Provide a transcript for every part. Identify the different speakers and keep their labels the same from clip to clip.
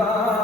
Speaker 1: 나.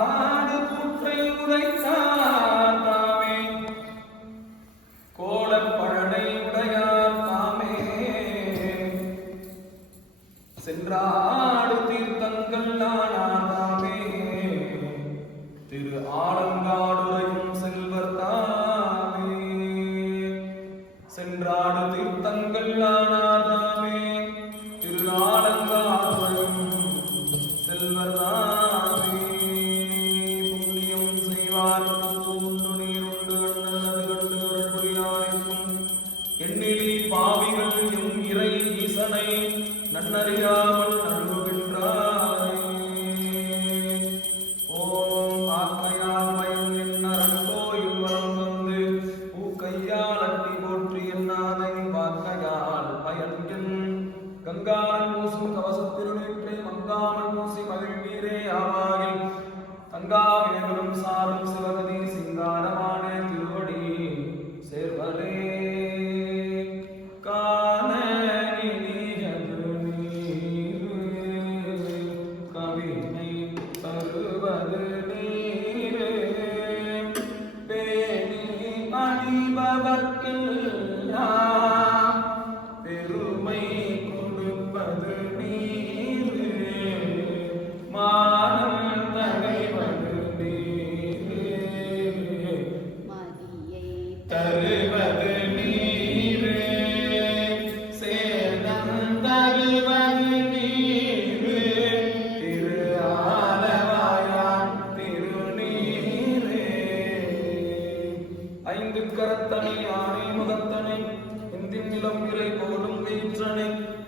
Speaker 1: நிலம் இறை போலும் கயிற்றனை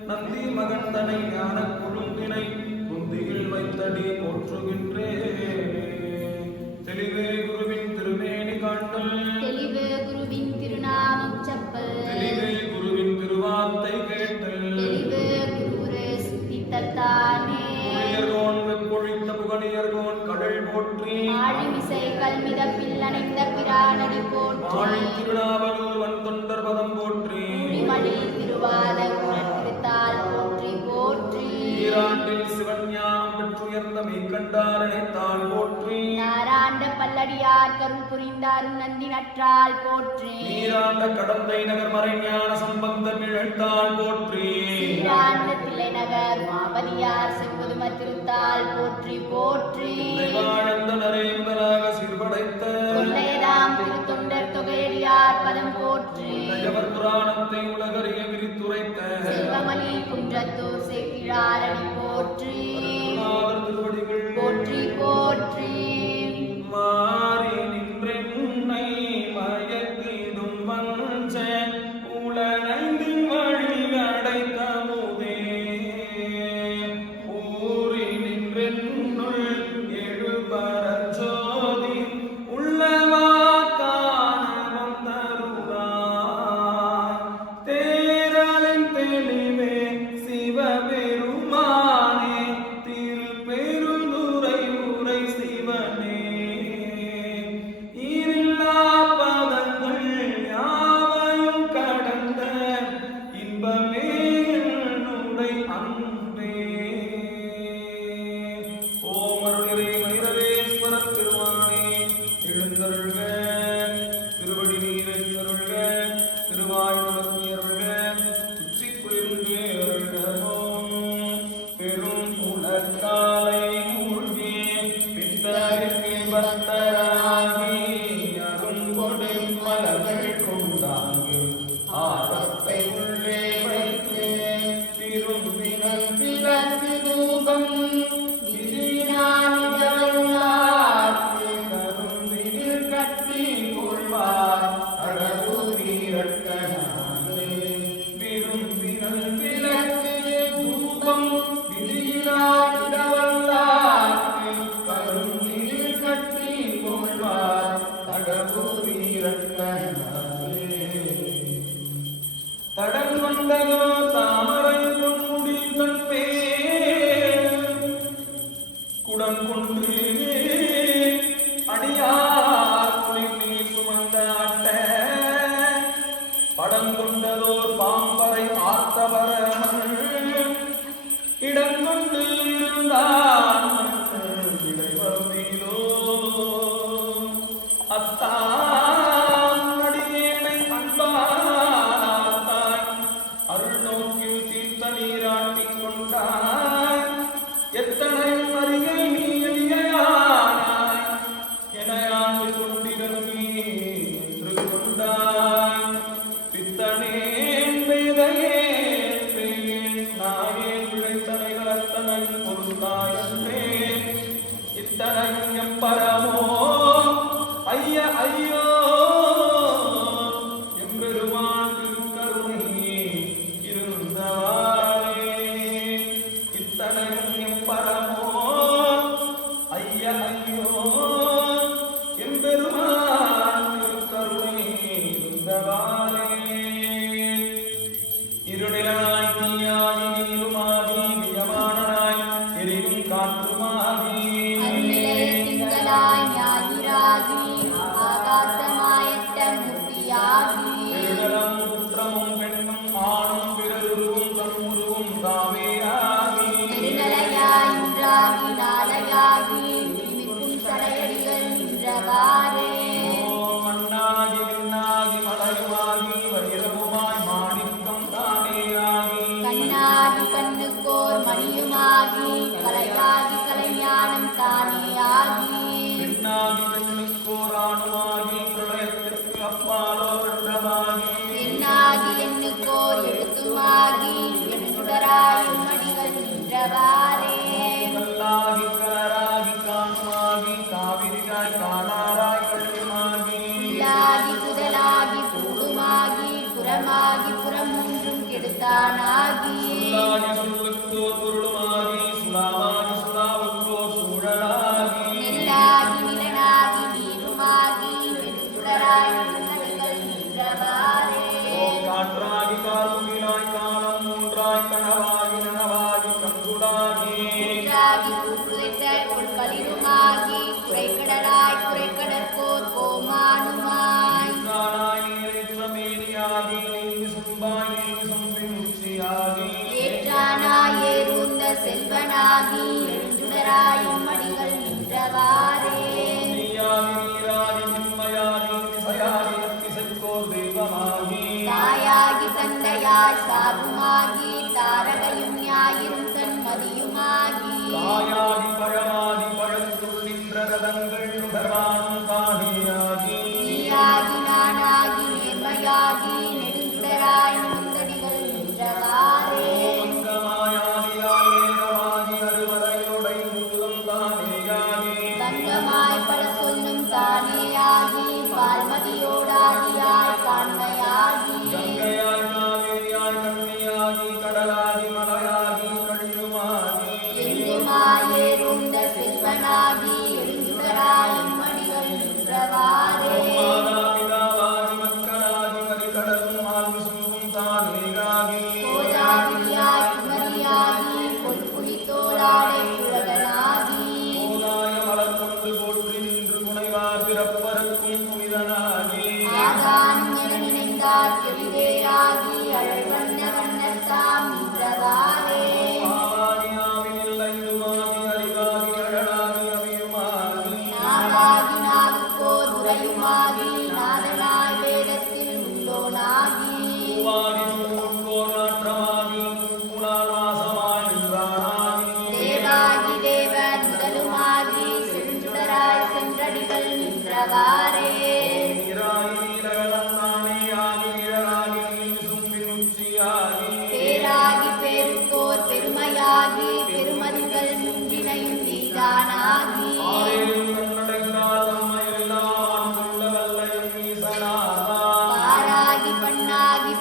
Speaker 1: நந்தி மகந்தனை ஞான குழுந்தினை குந்தியில் வைத்தடி போற்றுகின்றே. தெளிவே குருவின் திருமேனி காட்டல்.
Speaker 2: தெளிவு குருவின் திருநாமம் செப்பல்
Speaker 1: தெளிவே குருவின் திருவார்த்தை கேட்டல்.
Speaker 2: தெளிவு குருரே
Speaker 1: புகழியர்கோன் வெப்பொழித்த புகழியர்கோன் கடல் போற்றி.
Speaker 2: ஆழிமிசை கல்மித பில்லணைந்த பிரானடி போற்றி. பல்லடியார் கருள் புரிந்தார் நந்தி நற்றால் போற்றி.
Speaker 1: நீராண்ட கடந்தை நகர் மறைஞான சம்பந்தன் இழந்தாள் போற்றி.
Speaker 2: சீராண்ட தில்லைநகர் மாவலியார் செம்புதும திருத்தால் போற்றி போற்றி.
Speaker 1: வாழ்ந்த நரேந்தராக சிறுபடைத்த
Speaker 2: கொள்ளையதாம் திருத்தொண்டர் தொகையடியார் பதம் போற்றி.
Speaker 1: நயவர் புராணத்தை உலகறிய விரித்துரைத்த
Speaker 2: செல்வமணி குன்றத்தூர் சேக்கிழாரணி போற்றி.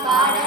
Speaker 1: Father.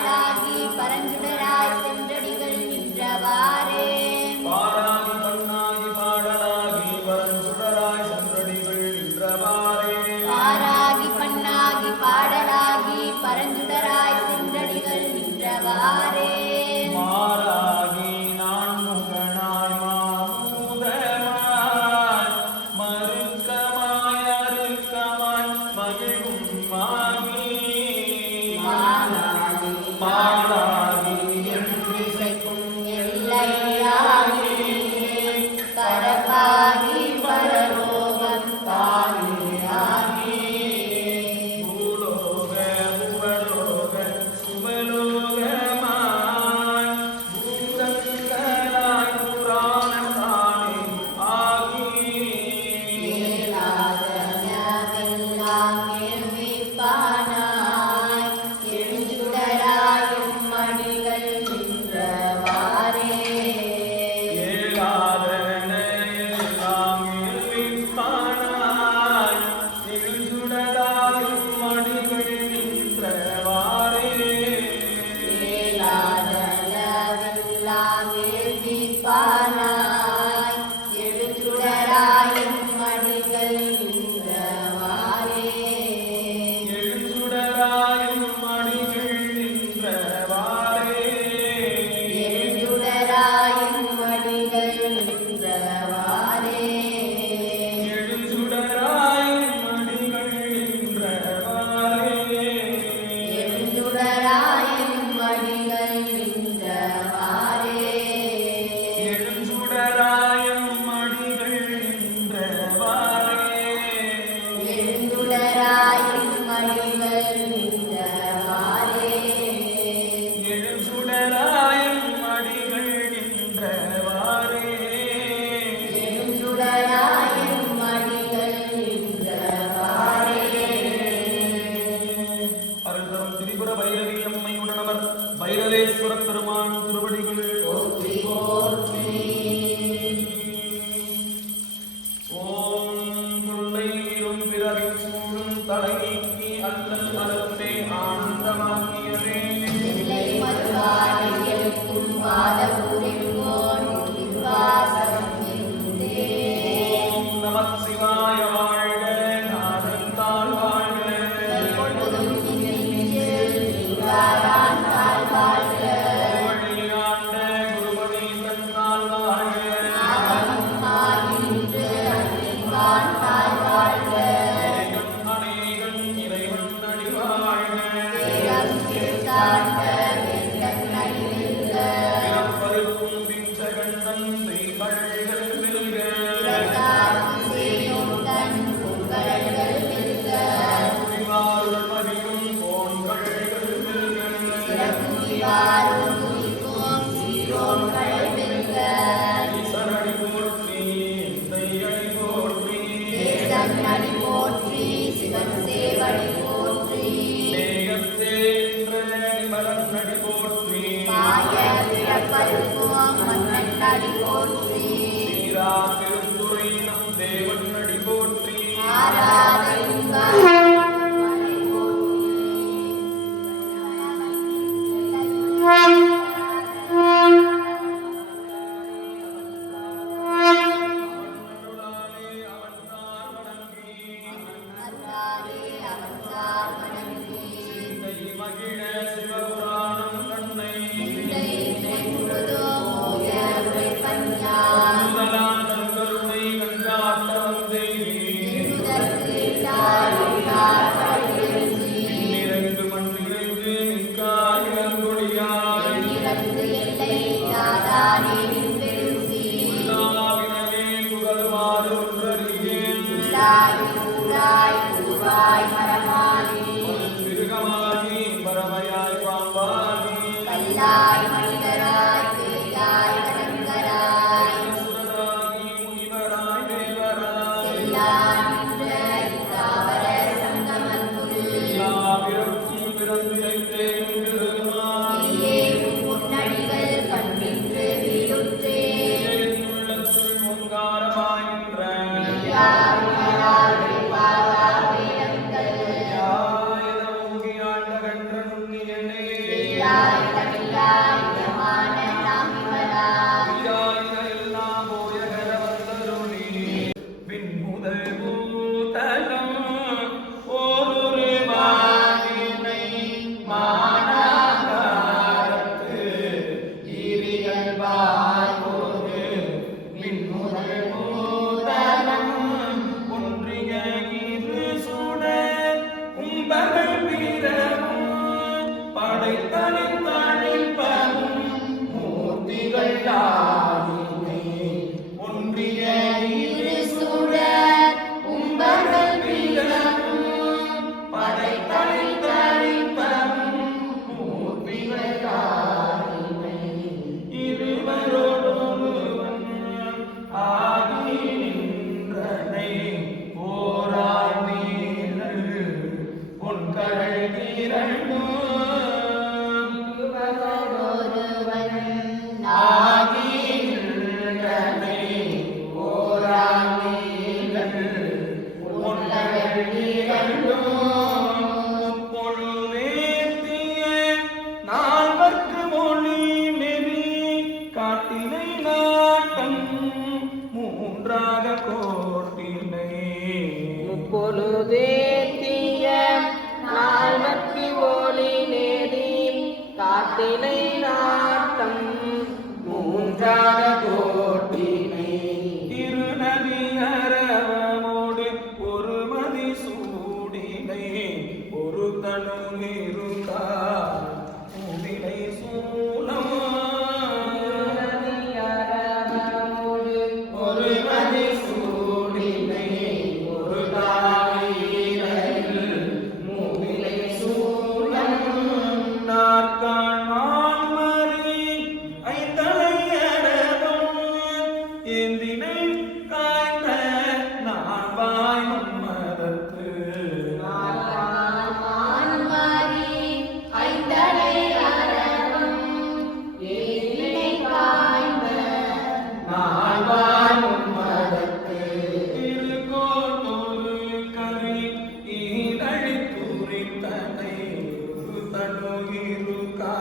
Speaker 1: की रुका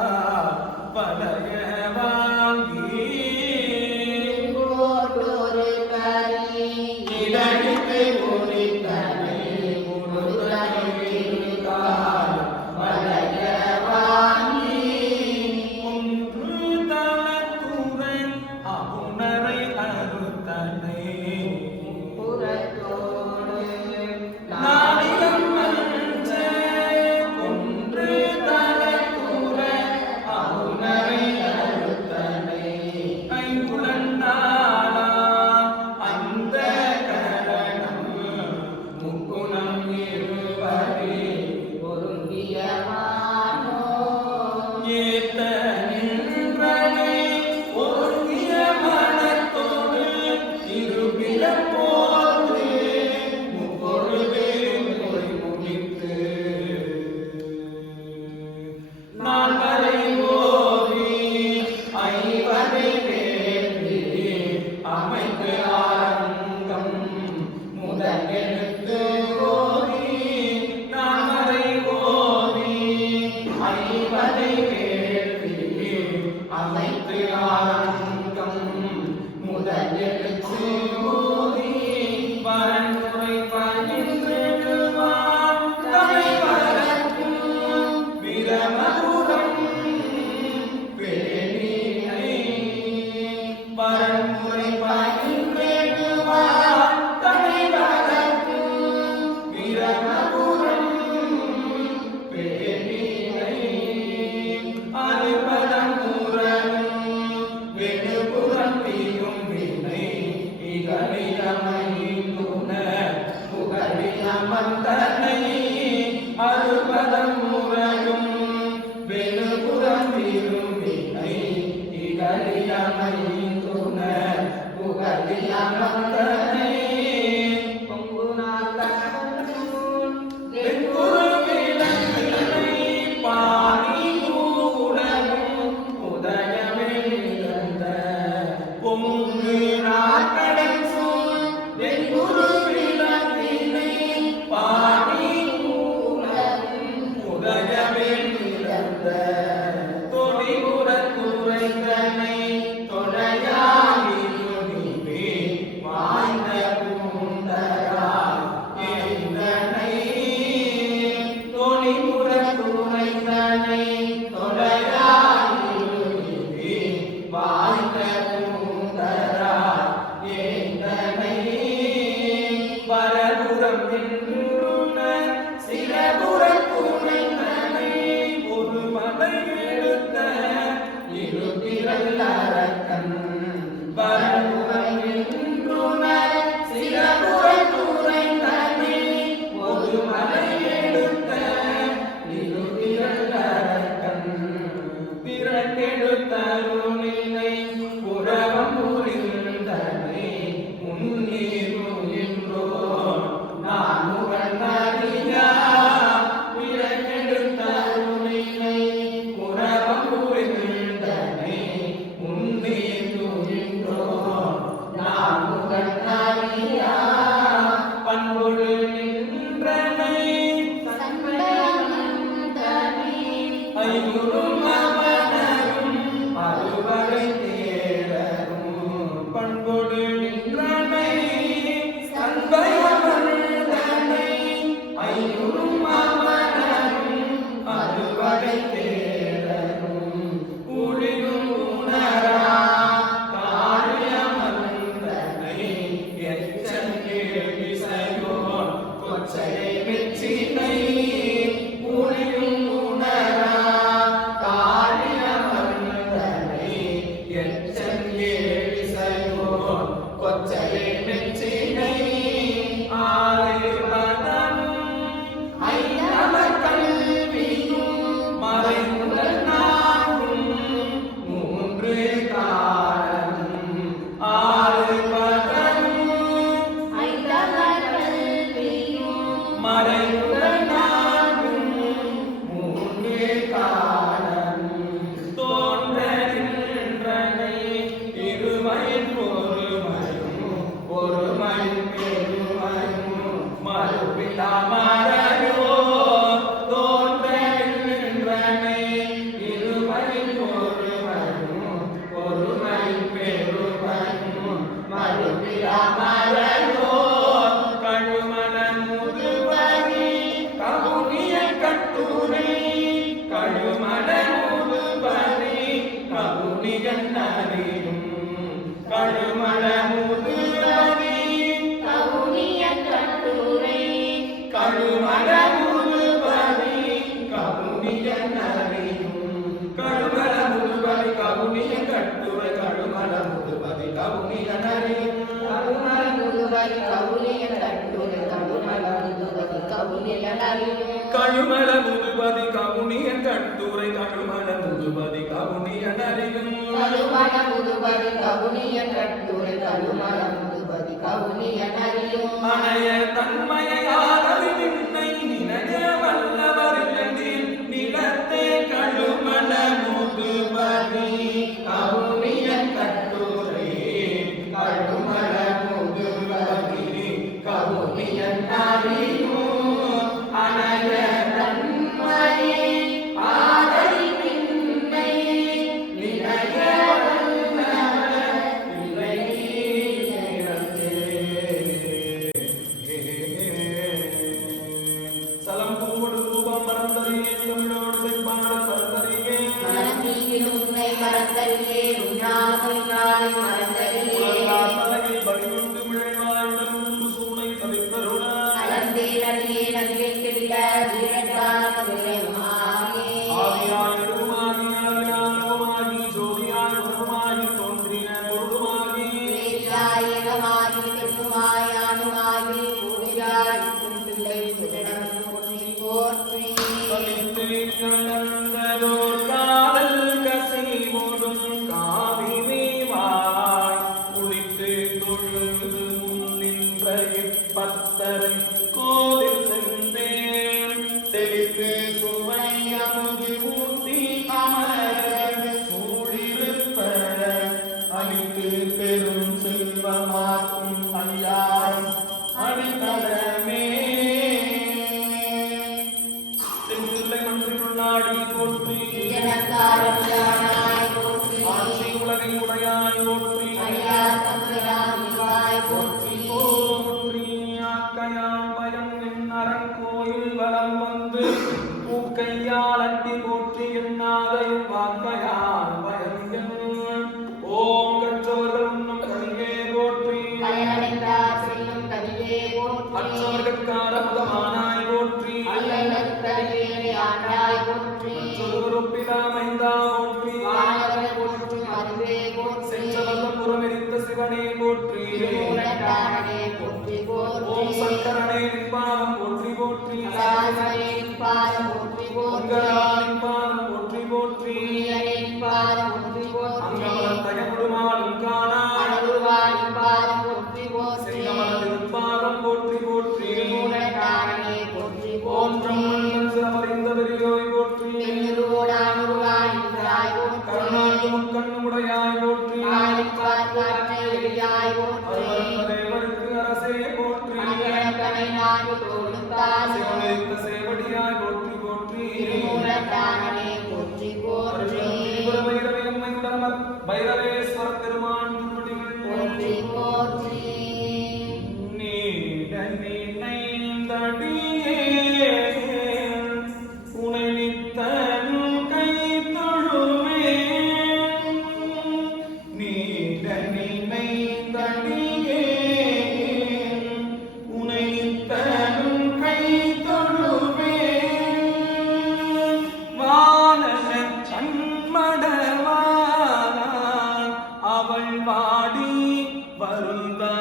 Speaker 1: बलय है वा أيها Mother. கழுமல முதுபதி கவுனியன் கட்டுரை கழுமல முதுபதி கவுனியன் அறிவும்
Speaker 3: கழுமல முதுபதி கவுனியன் கட்டுரை கழுமல முதுபதி கவுனியன் அறியும்.
Speaker 1: அணைய
Speaker 2: தன்மையால் அறிவின் আল্লাহ